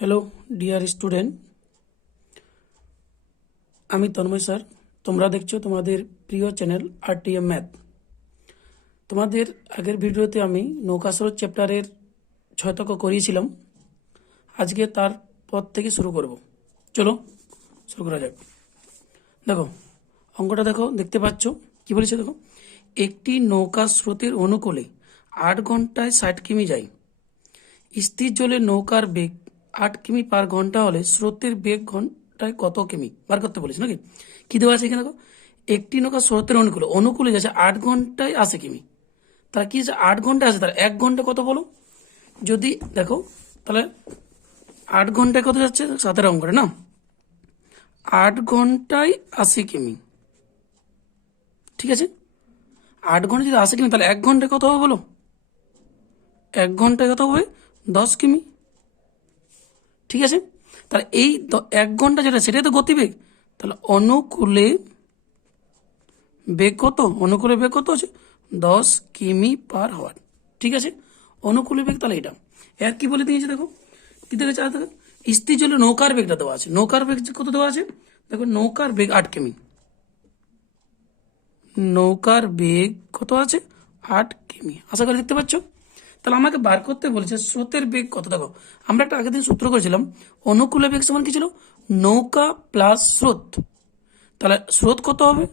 Hello dear student, আমি Tanmoy sir. তোমরা দেখছো তোমাদের প্রিয় চ্যানেল আরটিএম ম্যাথ। তোমাদের আগের ভিডিওতে আমি নৌকা স্রোত চ্যাপ্টারের 6 করিয়েছিলাম। আজকে তার পর থেকে শুরু করব। চলো শুরু করা যাক। দেখো অঙ্কটা দেখো, দেখতে পাচ্ছ কি বলেছে দেখো। একটি নৌকা স্রোতের অনুকূলে 8 ঘন্টায় 60 কিমি যায়। স্থির জলে নৌকার বেগ 8 কিমি পার ঘন্টা হলে স্রোতের বেগ ঘন্টায় কত কিমি বার করতে বলেছে নাকি। কি দেওয়া আছে এখানে দেখো, একটি নৌকা স্রোতের অনুকূলে যাচ্ছে 8 ঘন্টায় 80 কিমি। তাহলে কি 8 ঘন্টায় আছে, তাহলে 1 ঘন্টা কত বলো। যদি দেখো তাহলে 8 ঘন্টায় কত যাচ্ছে, 7-এর অঙ্কটা না, 8 ঘন্টায় 80 কিমি। ঠিক আছে, 8 ঘন্টা যদি 80 কিমি, তাহলে 1 ঘন্টায় কত হবে বলো। 1 ঘন্টায় কত হবে, 10 কিমি। ঠিক আছে, তাহলে এই 1 ঘন্টা যেটা সেটাই তো গতিবেগ। তাহলে অনুকূলে বেগ কত, অনুকূলে বেগ কত আছে, 10 কিমি পার আওয়ার। ঠিক আছে, অনুকূলে বেগ তাহলে এটা। এর কি বলে দিয়েছে দেখো, কি দেখেছে দেখো, স্থির জলে নৌকার বেগটা দেওয়া আছে। নৌকার বেগ কত দেওয়া আছে দেখো, নৌকার বেগ 8 কিমি। নৌকার বেগ কত আছে, 8 কিমি। আশা করি দেখতে পাচ্ছ। তাহলে আমাকে বার করতে বলেছে স্রোতের বেগ কত। দেখো আমরা একটা আগের দিন সূত্র করেছিলাম, অনুকূলে বেগ সমান কি ছিল, নৌকা প্লাস স্রোত। তাহলে স্রোত কত হবে,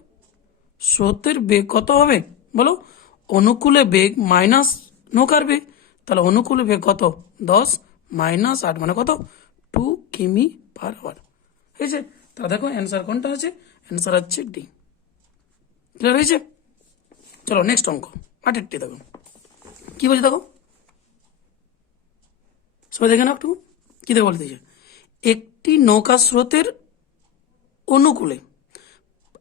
স্রোতের বেগ কত হবে বলো, অনুকূলে বেগ মাইনাস নৌকার বেগ। তাহলে অনুকূলে বেগ কত, 10 মাইনাস 8 মানে কত, 2 কিমি পার আওয়ার। হয়েছে। তাহলে দেখো অ্যান্সার কোনটা আছে, অ্যান্সার হচ্ছে ডি। ক্লিয়ার হয়েছে। চলো নেক্সট অঙ্ক 8-টি দেখো কি বলছে দেখো, সবাই দেখে নাও একটু কি দেখে বলতে দিয়েছে। একটি নৌকা স্রোতের অনুকূলে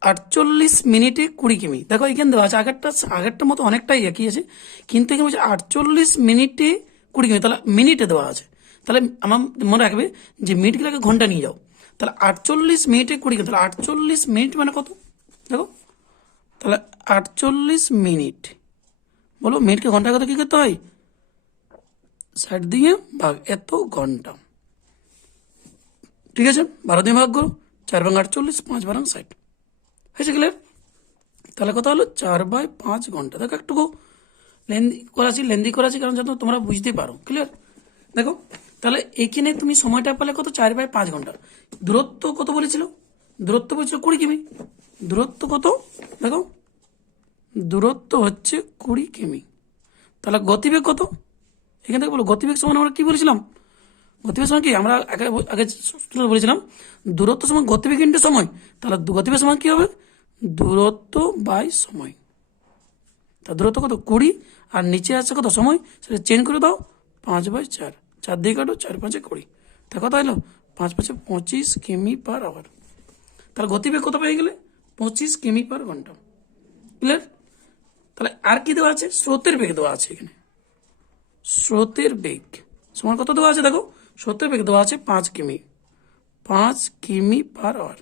48 মিনিটে 20 কিমি। দেখো এখানে দেওয়া আছে, আগেরটা মতো অনেকটাই একই আছে, কিন্তু এখানে বলছে 48 মিনিটে 20 কিমি। তাহলে মিনিটে দেওয়া আছে। তাহলে আমার মনে রাখবে যে মিনিটগুলোকে ঘন্টা নিয়ে যাও। তাহলে 48 মিনিটে 20 কিমি, তাহলে 48 মিনিট মানে কত দেখো। তাহলে 48 মিনিট বলো, মিনিটকে ঘন্টা কত কি করতে হয়, 60 দিয়ে ভাগ, এত ঘন্টা। ঠিক আছে, 12 দিয়ে ভাগ করো, 4 ভাগ 48, 5 বারাং 60। হয়েছে ক্লিয়ার। তাহলে কথা হলো 4/5 ঘন্টা। দেখো একটু লেন্দি করাছি কারণ যাতে তোমরা বুঝতে পারো। ক্লিয়ার। দেখো তাহলে এখানে তুমি সময়টা পেলে কত, 4/5 ঘন্টা। দূরত্ব কত বলেছিল, দূরত্ব বলেছিল 20 কিমি। দূরত্ব কত দেখো, দূরত্ব হচ্ছে 20 কিমি। তাহলে গতিবেগ কত, এখান থেকে বলো গতিবেগ সমান আমরা কি বলেছিলাম, গতিবেগ সমান কি আমরা আগে আগে সূত্রে বলেছিলাম, দূরত্ব সমান গতিবেগ ইন্টু সময়। তাহলে গতিবেগ সমান কি হবে, দূরত্ব বাই সময়। তা দূরত্ব কত 20, আর নিচে আছে কত সময়, সেটা চেঞ্জ করে দাও, 5/4। 4 দিয়ে কাটো, 4×5 20। তা কত হলো, 5×5 25 কিমি পার আওয়ার। তাহলে গতিবেগ কত পেয়ে গেলে, 25 কিমি পার ঘন্টা। ক্লিয়ার। তাহলে আর কি দেওয়া আছে, স্রোতের বেগ দেওয়া আছে এখানে। স্রোতের বেগ সমান কত দেওয়া আছে দেখো, স্রোতের বেগ দেওয়া আছে 5 কিমি, 5 কিমি পার আওয়ার।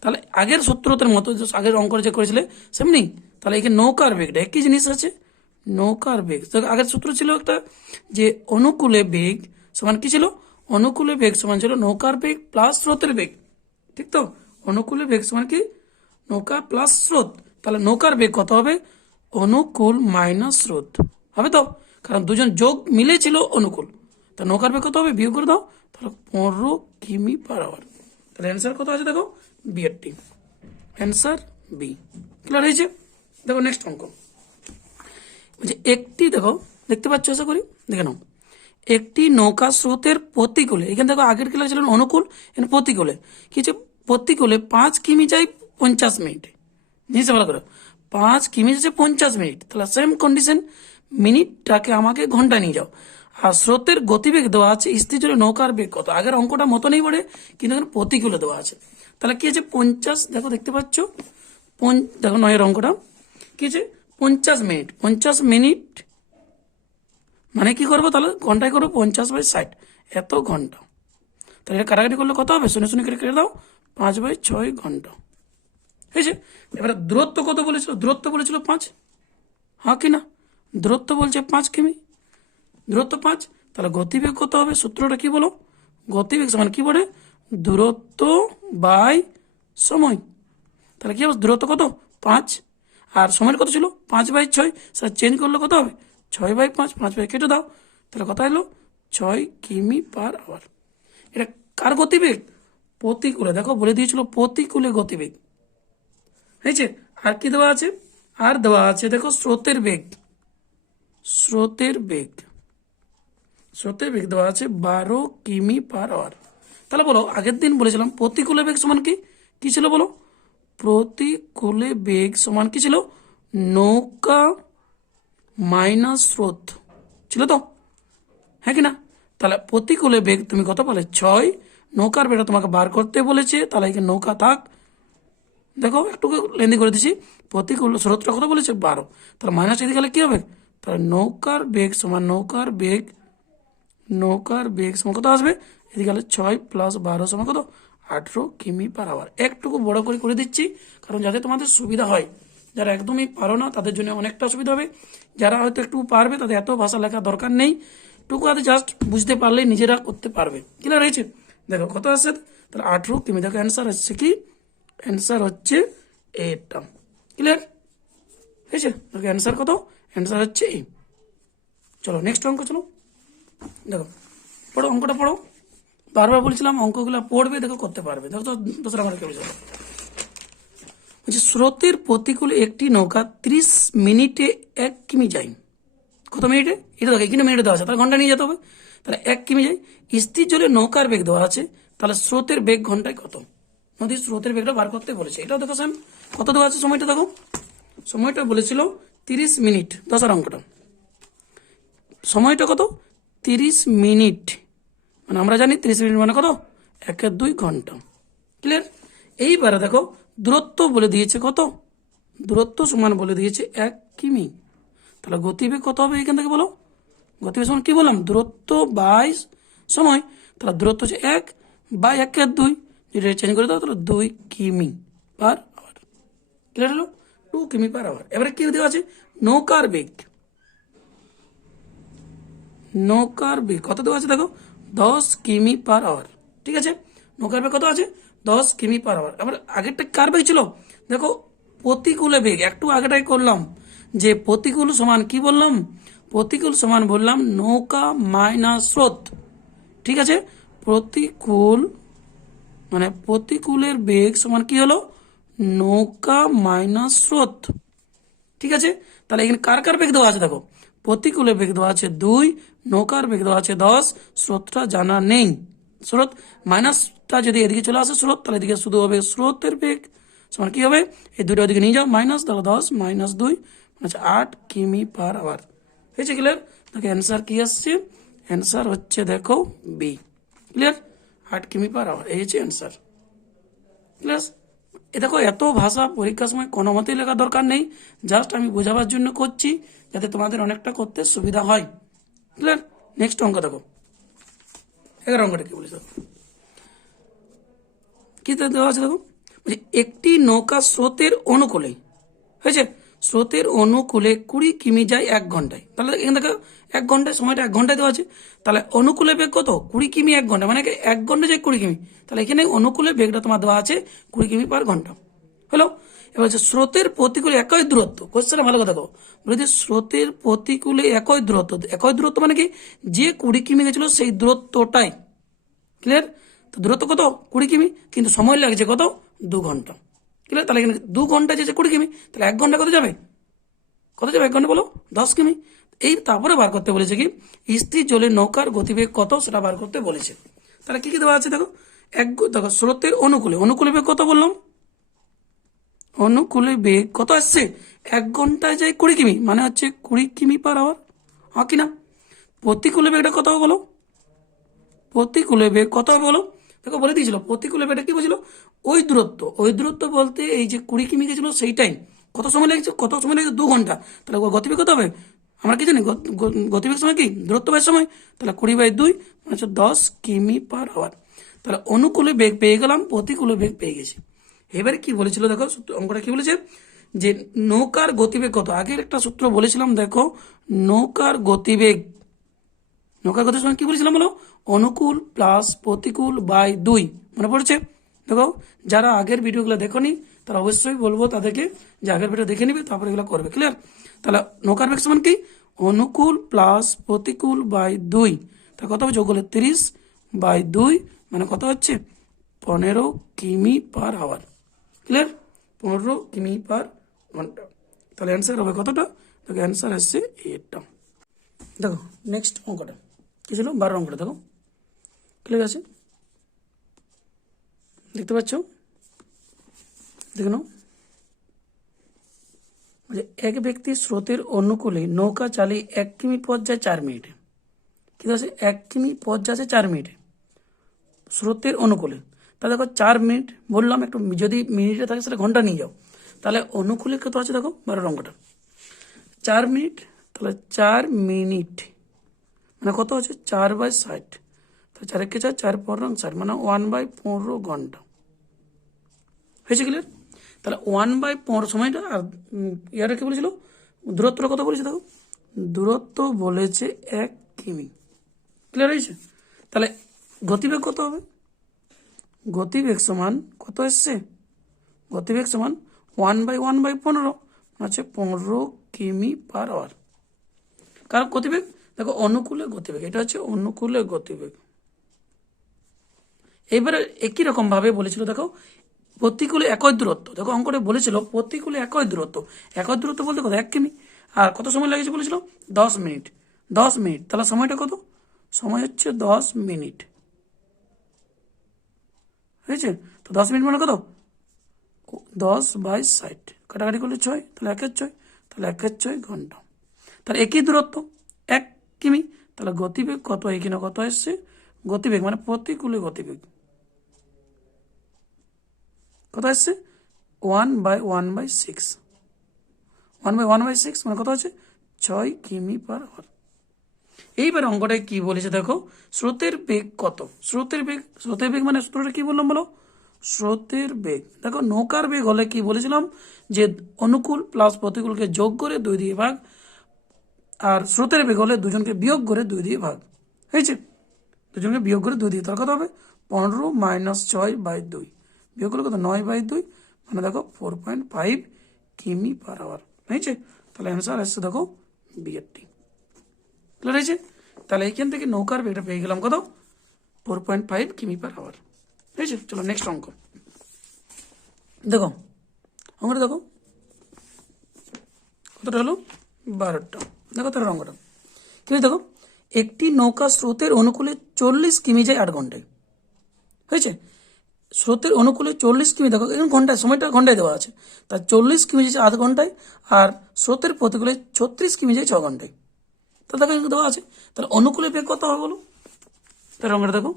তাহলে আগের সূত্রতের মতো, আগের অঙ্ক যে করেছিলে সেমনি। তাহলে এখানে নৌকার বেগটা একই জিনিস আছে, নৌকার বেগ। আগের সূত্র ছিল একটা, যে অনুকূলে বেগ সমান কি ছিল, অনুকূলে বেগ সমান ছিল নৌকার বেগ প্লাস স্রোতের বেগ। ঠিক তো, অনুকূলে বেগ সমান কি, নৌকা প্লাস স্রোত। তাহলে নৌকার বেগ কত হবে, অনুকূল মাইনাস স্রোত হবে তো, কারণ দুজন যোগ মিলে ছিল অনুকূল। তা নৌকার বেগ কত হবে, বিয়োগ করে দাও, তাহলে 15 কিমি পার আওয়ার। তাহলে অ্যান্সার কত আছে দেখো, বি এর টি, অ্যান্সার বি। ক্লিয়ার হয়েছে। দেখো নেক্সট অঙ্ক বলছে, একটি দেখো দেখতে পাচ্ছ আশা করি, দেখে নাও। একটি নৌকা স্রোতের প্রতিকূলে, এখানে দেখো আগের ক্লাস ছিল অনুকূল, এখানে প্রতিকূলে কি হচ্ছে, প্রতিকূলে 5 কিমি যাই 50 মিনিটে। জিনিস ভালো করো, 5 কিমি যাচ্ছে 50 মিনিট। তাহলে সেম কন্ডিশন, মিনিটটাকে আমাকে ঘন্টা নিয়ে যাও। আর স্রোতের গতিবেগ দেওয়া আছে, স্থির জলে নৌকার বেগ কত। আগের অঙ্কটা মতো নেই পড়ে, কিন্তু এখানে প্রতিকূলে দেওয়া আছে। তাহলে কি আছে 50, দেখো দেখতে পাচ্ছ, দেখো 9-এর অঙ্কটা কি আছে, 50 মিনিট। 50 মিনিট মানে কি করবো, তাহলে ঘন্টায় করবো 50/60, এত ঘন্টা। তাহলে এটা কাটাকাটি করলে কত হবে, 0 0 কেটে দাও, 5/6 ঘন্টা। হয়েছে। এবারে দূরত্ব কত বলেছিল, দূরত্ব বলেছিল 5, হ্যাঁ কি না, দূরত্ব বলছে 5 কিমি, দূরত্ব 5। তাহলে গতিবেগ কত হবে, সূত্রটা কি বলো, গতিবেগ সমান কি পড়ে, দূরত্ব বাই সময়। তাহলে কি হবে, দূরত্ব কত 5 আর সময় কত ছিল 5/6, স্যার চেঞ্জ করলে কত হবে 6/5, 5 কেটে দাও, তাহলে কত এলো 6 কিমি পার আওয়ার। এটা কার গতিবেগ, প্রতিকূলে, দেখো বলে দিয়েছিল প্রতিকূলে গতিবেগ হয়েছে। আর কি দেওয়া আছে, আর দেওয়া আছে দেখো স্রোতের বেগ, স্রোতের বেগ, স্রোতের বেগ দেওয়া আছে 12 কিমি পার আওয়ার। তাহলে বলো আগের দিন বলেছিলাম প্রতিকূলে বেগ সমান কি, কি ছিল বলো, প্রতিকূলে বেগ সমান কি ছিল, নৌকা মাইনাস স্রোত ছিল তো, হ্যাঁ কি না। তাহলে প্রতিকূলে বেগ তুমি কত বলে 6, নৌকার বেগটা তোমাকে বার করতে বলেছে, তাহলে এখানে নৌকা থাক, দেখো একটু লেন্দি করে দিছি, প্রতিকূল স্রোতটা কত বলেছে 12, তাহলে মাইনাস এদিকে গেলে কি হবে, তাহলে নৌকার বেগ সমান, নৌকার বেগ, নৌকার বেগ সমান কত আসবে, এদিকে গেলে 6 + 12 সমান কত 18 কিমি পার আওয়ার। একটুকু বড় করে দিচ্ছি কারণ যাতে তোমাদের সুবিধা হয়, যারা একদমই পারো না তাদের জন্য অনেকটা সুবিধা হবে, যারা হয়তো একটু পারবে তাদের এত ভাষা লেখা দরকার নেই, টুকু হাতে জাস্ট বুঝতে পারলে নিজেরা করতে পারবে। ক্লিয়ার হয়েছে, দেখো কত আসছে, তাহলে 18 কিমি, দেখো অ্যান্সার হচ্ছে কি, অ্যান্সার হচ্ছে এটা। ক্লিয়ার হয়েছে, দেখো অ্যান্সার কত, অ্যান্সার হচ্ছে এই। চলো নেক্সট অঙ্ক, চলো দেখো পড়ো, অঙ্কটা পড়ো, বারবার বলছিলাম অঙ্কগুলো পড়বে, দেখো করতে পারবে। দেখো তো দোসরা আমার কেউ বলছে স্রোতের প্রতিকূল একটি নৌকা 30 মিনিটে 1 কিমি যায়, কত মিনিটে, এটা দেখো এখানে মিনিটে দেওয়া আছে, তাহলে ঘন্টা নিয়ে যেতে হবে, তাহলে 1 কিমি যায়। স্থির জলে নৌকার বেগ দেওয়া আছে, তাহলে স্রোতের বেগ ঘন্টায় কত, নদীর স্রোতের বেগটা বার করতে বলেছে। এটাও দেখো স্যাম কত দেওয়া আছে, সময়টা দেখো, সময়টা বলেছিল 30 মিনিট, দশের অঙ্কটা সময়টা কত 30 মিনিট, মানে আমরা জানি 30 মিনিট মানে কত 1/2 ঘন্টা। ক্লিয়ার, এইবারে দেখো দূরত্ব বলে দিয়েছে কত, দূরত্ব সমান বলে দিয়েছে 1 কিমি, তাহলে গতিবেগ কত হবে এখান থেকে বলো, গতিবেগ সমান কি বললাম, দূরত্ব বাই সময়, তাহলে দূরত্ব হচ্ছে 1/1/2, যদি চেঞ্জ করে দাও তাহলে 2 কিমি পার আওয়ার। ক্লিয়ার হলো, 2 কিমি পার আওয়ার। এবারে কি দেওয়া আছে, নৌকার বেগ, নৌকার বেগ কত দেওয়া আছে দেখো 10 কিমি পার আওয়ার, ঠিক আছে, নৌকার বেগ কত আছে 10 কিমি পার আওয়ার। এবার আগেরটা কার বেগ ছিল, দেখো প্রতিকূলে বেগ, একটু আগেটাই করলাম যে প্রতিকূল সমান কি বললাম, প্রতিকূল সমান বললাম নৌকা মাইনাস স্রোত, ঠিক আছে, প্রতিকূল মানে প্রতিকূলের বেগ সমান কি হলো, নৌকা মাইনাস স্রোত, ঠিক আছে। তাহলে এখানে কার কার বেগ দেওয়া আছে দেখো, প্রতিকূলের বেগ দেওয়া আছে 2, নৌকার বেগ দেওয়া আছে 10, স্রোতটা জানা নেই, স্রোত মাইনাসটা যদি এদিকে চলে আসে স্রোত, তাহলে এদিকে শুধু হবে স্রোতের বেগ সমান কি হবে, এই দুটো ওদিকে নিয়ে যাও মাইনাস, দেখো 10 - 2 মানে 8 কিমি পার আওয়ার। হয়েছে ক্লিয়ার, দেখো অ্যান্সার কি আসছে, অ্যান্সার হচ্ছে দেখো বি। ক্লিয়ার, 8 কিমি পার আওয়ার, এই হচ্ছে অ্যান্সার। ক্লিয়ার, এ দেখো এত ভাষা পরীক্ষার সময় কোনো মতেই লেখার দরকার নেই, জাস্ট আমি বোঝাবার জন্য করছি যাতে তোমাদের অনেকটা করতে সুবিধা হয়। ক্লিয়ার, নেক্সট অঙ্ক দেখো, 11 অঙ্কটা কি বলেছে, কি দেওয়া আছে দেখো, একটি নৌকা স্রোতের অনুকূলে, হয়েছে, স্রোতের অনুকূলে 20 কিমি যায় 1 ঘন্টায়, তাহলে এখানে দেখো 1 ঘন্টায়, সময়টা 1 ঘন্টায় দেওয়া আছে, তাহলে অনুকূলে বেগ কত 20 কিমি 1 ঘন্টা, মানে 1 ঘন্টা যায় 20 কিমি, তাহলে এখানে অনুকূলে বেগটা তোমার দেওয়া আছে 20 কিমি পার ঘন্টা। হলো, এবার হচ্ছে স্রোতের প্রতিকূলে একই দূরত্ব, কোশ্চেনে ভালো কথা দেখো, বলছে স্রোতের প্রতিকূলে একই দূরত্ব, একই দূরত্ব মানে কি, যে 20 কিমি গেছিল সেই দূরত্বটাই। ক্লিয়ার, তো দূরত্ব কত 20 কিমি, কিন্তু সময় লাগছে কত 2 ঘন্টা। ক্লিয়ার, তাহলে এখানে 2 ঘন্টা যেছে 20 কিমি, তাহলে 1 ঘন্টা কত যাবে, কত যাবে 1 ঘন্টা বলো 10 কিমি। এই তারপরে বার করতে বলেছে কি, স্থির জলে নৌকার গতিবেগ কত সেটা বার করতে বলেছে। তাহলে কি কি দেওয়া আছে দেখো, দেখো স্রোতের অনুকূলে, অনুকূলে বেগ কত বললাম, অনুকূলে বেগ কত আসছে 1 ঘন্টায় যায় 20 কিমি, মানে হচ্ছে 20 কিমি পার আওয়ার, হ্যাঁ কিনা। প্রতিকূলে বেগটা কত হবে বলো, প্রতিকূলে বেগ কত হবে বলো, দেখো বলে দিয়েছিল প্রতিকূলে বেগটা কি বলছিল, ওই দূরত্ব, ওই দূরত্ব বলতে এই যে 20 কিমি গেছিল সেইটাই, কত সময় লেগেছে, কত সময় লেগেছে 2 ঘন্টা, তাহলে গতিবেগ কত হবে, আমরা কি জানি গতিবেগ সময় কি দূরত্ব বাই সময়, তাহলে 20/2 মানে হচ্ছে 10 কিমি পার আওয়ার। তাহলে অনুকূলে বেগ পেয়ে গেলাম, প্রতিকূলে বেগ পেয়ে গেছি। এবারে কি বলেছিল দেখো, অঙ্কটা কি বলেছে, যে নৌকার গতিবেগ কত, আগের একটা সূত্র বলেছিলাম দেখো, নৌকার গতিবেগ, নৌকার গতির সময় কি বলেছিলাম বলো, অনুকূল প্লাস প্রতিকূল বাই 2, মনে পড়ছে? দেখো যারা আগের ভিডিওগুলো দেখোনি তারা অবশ্যই বলবো তাদেরকে যে আগের ভিডিও দেখে নিবে, তারপরে এগুলো করবে। ক্লিয়ার? তাহলে নৌকার বেগ সমান কি, অনুকূল প্লাস প্রতিকূল বাই 2, তা কত হবে, যোগ করলে 30 বাই 2 মানে কত হচ্ছে, 15 কিমি পার আওয়ার। ক্লিয়ার? 15 কিমি পার ঘন্টা। তাহলে অ্যান্সার হবে কতটা, দেখো অ্যান্সার আসছে এটা। দেখো নেক্সট অঙ্কটা কি ছিল, 12 অঙ্কটা দেখো। ক্লিয়ার আছে? দেখতে পাচ্ছ? দেখে নাও, এক ব্যক্তি স্রোতের অনুকূলে নৌকা চালিয়ে 1 কিমি পথ যায় 4 মিনিটে। কি আছে, 1 কিমি পথ যাচ্ছে 4 মিনিটে স্রোতের অনুকূলে। তা দেখো 4 মিনিট বললাম, একটু যদি মিনিটে থাকে সেটা ঘন্টা নিয়ে যাও, তাহলে অনুকূলে কত আছে দেখো 12 অঙ্কটা, 4 মিনিট, তাহলে 4 মিনিট মানে কত হচ্ছে, 4/60, তাহলে 4 কে 4, 4 4 60 মানে 1/15 ঘন্টা। হয়েছে ক্লিয়ার? তাহলে 1/15 সময়টা, আর ইয়াটা কি বলেছিল, দূরত্বটা কত বলেছে দেখো, দূরত্ব বলেছে 1 কিমি। ক্লিয়ার হয়েছে? তাহলে গতিবেগ কত হবে, গতিবেগ সমান কত এসছে, গতিবেগ সমান 1/1/15 হচ্ছে 15 কিমি পার আওয়ার। কারণ গতিবেগ দেখো অনুকূলে গতিবেগ, এটা হচ্ছে অনুকূলে গতিবেগ। এইবারে একই রকম ভাবে বলেছিল দেখো প্রতিকূলে একই দূরত্ব, দেখো অঙ্কটা বলেছিল প্রতিকূলে একই দূরত্ব, একই দূরত্ব বলতে কত, 1 কিমি, আর কত সময় লাগেছে বলেছিল, 10 মিনিট। 10 মিনিট, তাহলে সময়টা কত, সময় হচ্ছে 10 মিনিট। হয়েছে? তো 10 মিনিট মানে কত, 10/60, কাটাকাটি করলে 6, তাহলে 1/6, তাহলে 1/6 ঘন্টা। তাহলে একই দূরত্ব 1 কিমি, তাহলে গতিবেগ কত, এখানে কত এসছে, গতিবেগ মানে প্রতিকূলে গতিবেগ কত আসছে, 1/1/6, 1/1/6 মানে কত হচ্ছে, 6 কিমি পার আওয়ার। এইবার অঙ্কটায় কি বলেছে দেখো, স্রোতের বেগ কত, স্রোতের বেগ মানে সূত্রটা কি বললাম বলো, স্রোতের বেগ। দেখো নৌকার বেগ হলে কি বলেছিলাম, যে অনুকূল প্লাস প্রতিকূলকে যোগ করে 2 দিয়ে ভাগ, আর স্রোতের বেগ হলে দুজনকে বিয়োগ করে 2 দিয়ে ভাগ। হয়েছে? দুজনকে বিয়োগ করে 2 দিয়ে, তার কত হবে, 15 - 6/2, বিয়োগ করলে কত, 9/2 মানে দেখো 4.5 কিমি পার আওয়ার। হয়েছে? তাহলে অ্যান্সার আসছে দেখো বিএটি। ক্লিয়ার হয়েছে? তাহলে এইখান থেকে নৌকার বেগটা পেয়ে গেলাম কত, 4.5 কিমি পার আওয়ার। হয়েছে? চলো নেক্সট অঙ্ক দেখো, অঙ্কটা দেখো কতটা হলো, 12টা। দেখো তার অঙ্কটা কি দেখো, একটি নৌকা স্রোতের অনুকূলে 40 কিমি যায় 8 ঘন্টায়। হয়েছে? স্রোতের অনুকূলে 40 কিমি, দেখো এখানে ঘন্টায়, সময়টা ঘন্টায় দেওয়া আছে, তার 40 কিমি যাচ্ছে 8 ঘন্টায়, আর স্রোতের প্রতিকূলে 36 কিমি যায় 6 ঘন্টায়। তাহলে দেখো এখানে দেওয়া আছে, তাহলে অনুকূলে বেগ কত হবে বলো, তার অঙ্কটা দেখো।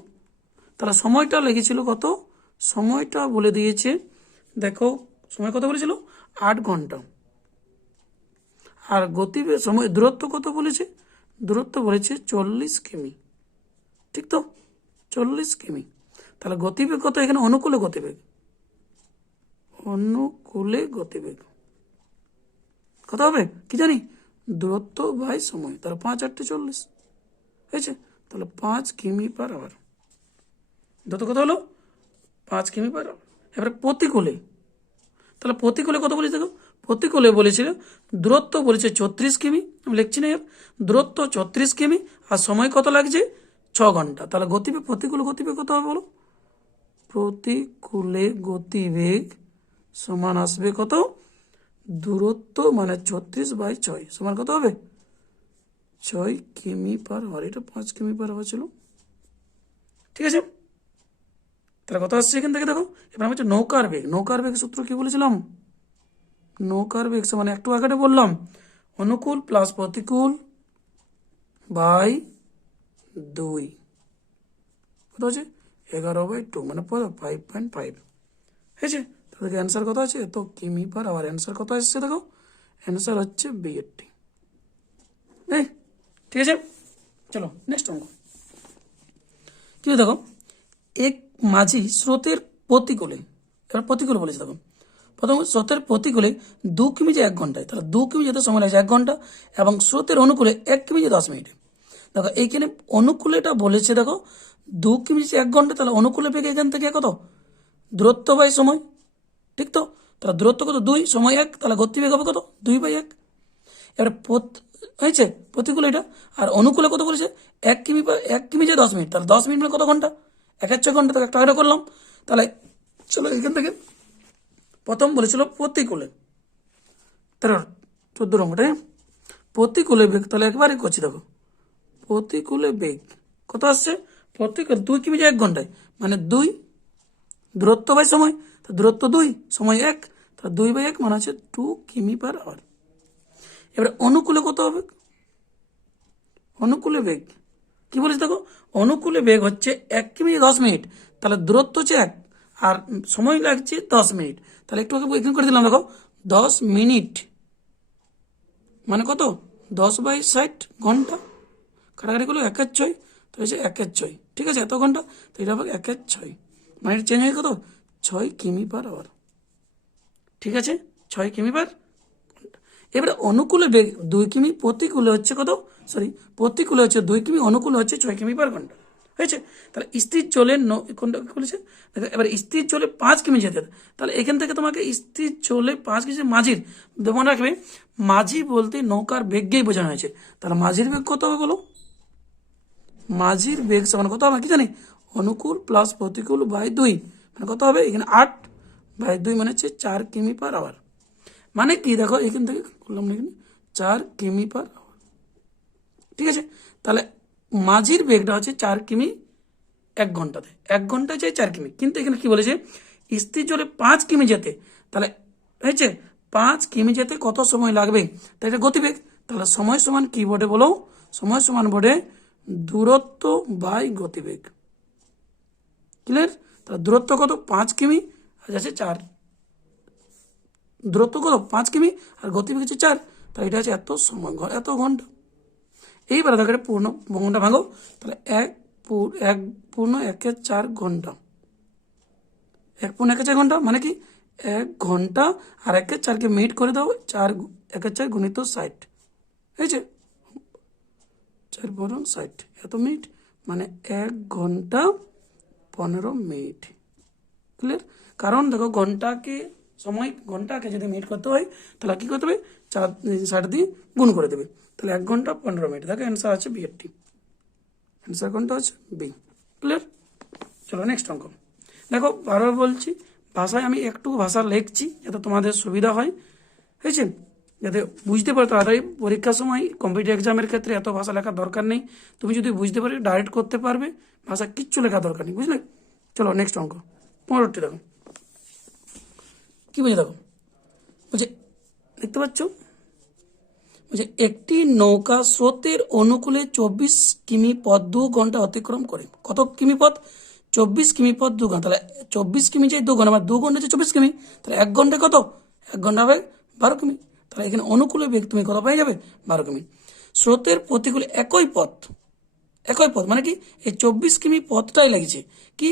তাহলে সময়টা লেগেছিল কত, সময়টা বলে দিয়েছে দেখো, সময় কত বলেছিল, 8 ঘন্টা, আর গতিবেগ সময় দূরত্ব কত বলেছে, দূরত্ব বলেছে 40 কিমি। ঠিক তো, 40 কিমি। তাহলে গতিবেগ কত, এখানে অনুকূলে গতিবেগ, অনুকূলে গতিবেগ কত হবে কি জানি, দূরত্ব বাই সময়, তাহলে 5 8 40। হয়েছে? তাহলে 5 কিমি পার আওয়ার, দূরত্ব কত হলো, 5 কিমি পার আওয়ার। এবারে প্রতিকূলে, তাহলে প্রতিকূলে কত বলেছে দেখো, প্রতিকূলে বলেছিল দূরত্ব বলেছে 34 কিমি, আমি লিখছি না, দূরত্ব 34 কিমি, আর সময় কত লাগছে, 6 ঘন্টা। তাহলে গতিবেগ, প্রতিকূলে গতিবেগ কত হবে বলো, প্রতিকূলে গতিবেগ সমান আসবে কত, দূরত্ব মানে 36/6 সমান কত হবে, 6 কিমি পার আওয়ার। এটা 5 কিমি পার আওয়ার ছিল। ঠিক আছে? তাহলে কত আসছে এখান থেকে দেখো। এবার আমি হচ্ছে নৌকার বেগ, নৌকার বেগ সূত্র কি বলেছিলাম, নৌকার বেগ সমান একটু আগে বললাম, অনুকূল প্লাস প্রতিকূল বাই 2, কত আছে, 11/2 মানে 5.5। হয়েছে? তাহলে অ্যান্সার কত আছে, এত কিমি পার আওয়ার। অ্যান্সার কত আসছে দেখো, অ্যান্সার হচ্ছে বিএটি। ঠিক আছে? চলো নেক্সট অঙ্ক কি দেখো, এক মাঝি স্রোতের প্রতিকূলে, এবার প্রতিকূল বলেছে দেখো, প্রথম স্রোতের প্রতিকূলে 2 কিমি যে 1 ঘন্টায়, তাহলে 2 কিমি যেতে সময় লাগছে 1 ঘন্টা, এবং স্রোতের অনুকূলে 1 কিমি যে 10 মিনিটে। দেখো এইখানে অনুকূলে এটা বলেছে, দেখো 2 কিমি 1 ঘন্টা, তাহলে অনুকূলে বেগ এখান থেকে কত, দূরত্ব বাই সময়, ঠিক তো? তাহলে দূরত্ব কত 2, সময় 1, তাহলে গতিবেগ হবে কত 2/1। এবারে হয়েছে প্রতিকূলে এটা, আর অনুকূলে কত বলেছে 1 কিমি 1 কিমি যে 10 মিনিট, তাহলে 10 মিনিট মানে কত ঘন্টা, 1/6 ঘন্টা, তাহলে একটা করলাম। তাহলে চলো এখান থেকে প্রথম বলেছিল প্রতিকূলে, 14 নম্বরটা, প্রতিকূলে বেগ, তাহলে একবারই করছি, দেখো প্রতিকূলে বেগ কত আসছে, প্রতিকূল 2 কিমি 1 ঘন্টায় মানে 2, দূরত্ব বাই সময়, তো দূরত্ব 2, সময় 1, তাহলে 2/1 মানে হচ্ছে 2 কিমি/আওয়ার। এবারে অনুকূলে কত হবে, অনুকূলে বেগ কি বলিস, দেখো অনুকূলে বেগ হচ্ছে 1 কিমি 10 মিনিট, তাহলে দূরত্ব হচ্ছে 1, আর সময় লাগছে 10 মিনিট, তাহলে একটু আগে এখানে করে দিলাম, দেখো 10 মিনিট মানে কত 10/60 ঘন্টা, কাটাকাটি করলো 1/6, তো হচ্ছে 1/6, ঠিক আছে, এত ঘন্টা, তো এটা হবে 1/6, মানে এটা চেঞ্জ হয়ে কত 6 কিমি/আওয়ার, ঠিক আছে 6 কিমি/ঘন্টা। এবারে অনুকূলে বেগ 2 কিমি, প্রতিকূলে হচ্ছে কত, সরি প্রতিকূলে হচ্ছে 2 কিমি, অনুকূলে হচ্ছে 6 কিমি/ঘন্টা, হয়েছে। তাহলে স্থির চলে কোনটা বলেছে, দেখো এবার স্থির চলে 5 কিমি যেতে, তাহলে এখান থেকে তোমাকে স্থির চলে 5 কিমি মাঝির, মনে রাখবে মাঝি বলতে নৌকার বেগকেই বোঝানো হয়েছে, তাহলে মাঝির বেগ কত হবে বলো, মাঝির বেগ সমান কত হবে কি জানি, অনুকূল প্লাস প্রতিকূল বাই 2, মানে কত হবে এখানে 8/2 মানে হচ্ছে 4 কিমি/আওয়ার, মানে কি দেখো এখান থেকে করলাম না এখানে 4 কিমি/আওয়ার, ঠিক আছে। তাহলে মাঝির বেগটা হচ্ছে 4 কিমি 1 ঘন্টাতে, 1 ঘন্টায় চাই 4 কিমি, কিন্তু এখানে কি বলেছে স্থির জলে 5 কিমি যেতে, তাহলে হয়েছে 5 কিমি যেতে কত সময় লাগবে, তাই এটা গতিবেগ, তাহলে সময় সমান কি বোর্ডে বলো, সময় সমান বোর্ডে দূরত্ব বাই গতিবেগ, ক্লিয়ার। তাহলে দূরত্ব কত 5 কিমি, আর যাচ্ছে 4, দূরত্ব কত 5 কিমি, আর গতিবেগ হচ্ছে 4, তাহলে এটা হচ্ছে এত সময়, এত ঘন্টা। এইবার দেখো এটা পূর্ণ ঘন্টা ভাঙো, তাহলে 1/4 ঘন্টা, 1/4 ঘন্টা মানে কি 1 ঘন্টা, আর 1/4কে মিনিট করে দাও, 4 1/4 গুণিত 60, হয়েছে 4×60 এত মিনিট, মানে 1 ঘন্টা 15 মিনিট, ক্লিয়ার। কারণ দেখো ঘন্টাকে ঘন্টাকে যদি মিনিট করতে হয় তাহলে কি করতে হবে, 60 দিয়ে গুণ করে দেবে, তাহলে 1 ঘন্টা 15 মিনিট, দেখো অ্যান্সার আছে বি এর, অ্যান্সার কোনটা হচ্ছে বি, ক্লিয়ার। চলো নেক্সট অঙ্ক, দেখো বারবার বলছি ভাষায় আমি একটু ভাষা লিখছি যাতে তোমাদের সুবিধা হয়, হয়েছে, যাতে বুঝতে পারো তাড়াতাড়ি পরীক্ষার সময় কম্পিটিটিভ এক্সামের ক্ষেত্রে এত ভাষা লেখার দরকার নেই, তুমি যদি বুঝতে পারো ডাইরেক্ট করতে পারবে, ভাষা কিচ্ছু লেখা দরকার নেই, বুঝলে। চলো নেক্সট অঙ্ক 15টি, দেখো কি বুঝে, দেখো বলছে দেখতে পাচ্ছ, বলছে একটি নৌকা স্রোতের অনুকূলে 24 কিমি পথ 2 ঘন্টা অতিক্রম করে, কত কিমি পথ 24 কিমি পথ 2 ঘন্টা, তাহলে 24 কিমি যাই 2 ঘন্টা, মানে 2 ঘন্টা হচ্ছে 24 কিমি, তাহলে 1 ঘন্টায় কত, 1 ঘন্টা হবে 12 কিমি, তাহলে এখানে অনুকূলে বেগ তুমি কত পেয়ে যাবে 12 কিমি। স্রোতের প্রতিকূলে একই পথ, একই পথ মানে কি এই 24 কিমি পথটাই লাগছে কি,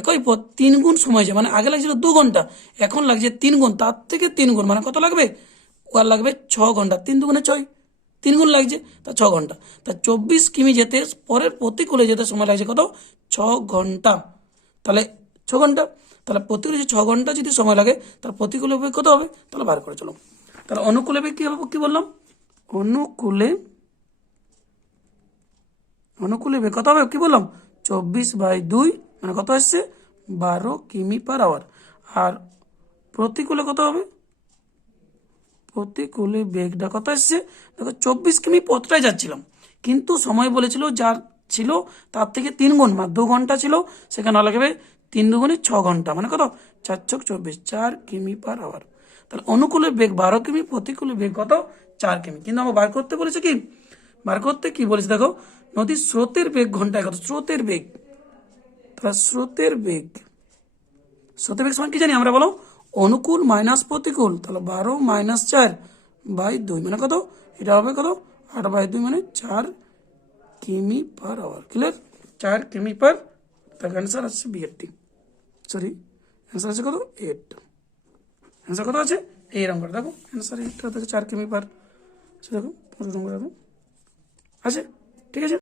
একই পথ 3 গুণ সময় যায়, মানে আগে লাগছিল 2 ঘন্টা, এখন লাগছে 3 গুণ, তার থেকে 3 গুণ, মানে কত লাগবে, ওয়ার লাগবে 6 ঘন্টা, 3×2=6, 3 গুণ লাগছে, তা 6 ঘন্টা, তা 24 কিমি যেতে পরের প্রতিকূলে যেতে সময় লাগছে কত 6 ঘন্টা, তাহলে 6 ঘন্টা, তাহলে প্রতিকূলে যে 6 ঘন্টা যদি সময় লাগে তাহলে প্রতিকূলে বেগ কত হবে, তাহলে বার করে চলো। তাহলে অনুকূলে বেগ কি হবে, কি বললাম, অনুকূলে অনুকূলে বেগ কত হবে কি বললাম, 24/2 মানে কত আসছে 12 কিমি/আওয়ার, আর প্রতিকূলে কত হবে, প্রতিকূলে বেগটা কত আসছে, দেখো 24 কিমি পথটাই যাচ্ছিলাম, কিন্তু সময় বলেছিল যার ছিল তার থেকে 3 গুণ, মানে 2 ঘন্টা ছিল, সেখানে লাগবে 3×2=6 ঘন্টা, মানে কত 4×4 = 24, 4 কিমি/আওয়ার। তাহলে অনুকূলে বেগ 12 কিমি, প্রতিকূলে বেগ কত 4 কিমি, কিন্তু আমরা বার করতে বলেছে কি, বার করতে কি বলেছে, দেখো নদীর স্রোতের বেগ ঘন্টায় কত, স্রোতের বেগ, তাহলে স্রোতের বেগ, স্রোতের বেগ সমান কি জানি আমরা বলো, অনুকূল মাইনাস প্রতিকূল, তাহলে 12 - 4/2 মানে কত, এটা হবে কত 8/2 মানে 4 কিমি/আওয়ার, ক্লিয়ার 4 কিমি/, তার অ্যান্সার আসছে বি এর, সরি অ্যান্সার আছে কত 8, অ্যান্সার কত আছে এই রঙটা, দেখো অ্যান্সার 8 হচ্ছে 4 কিমি/, দেখো পুরো রঙটা দেখো আছে, ঠিক আছে। ঠিক আছে।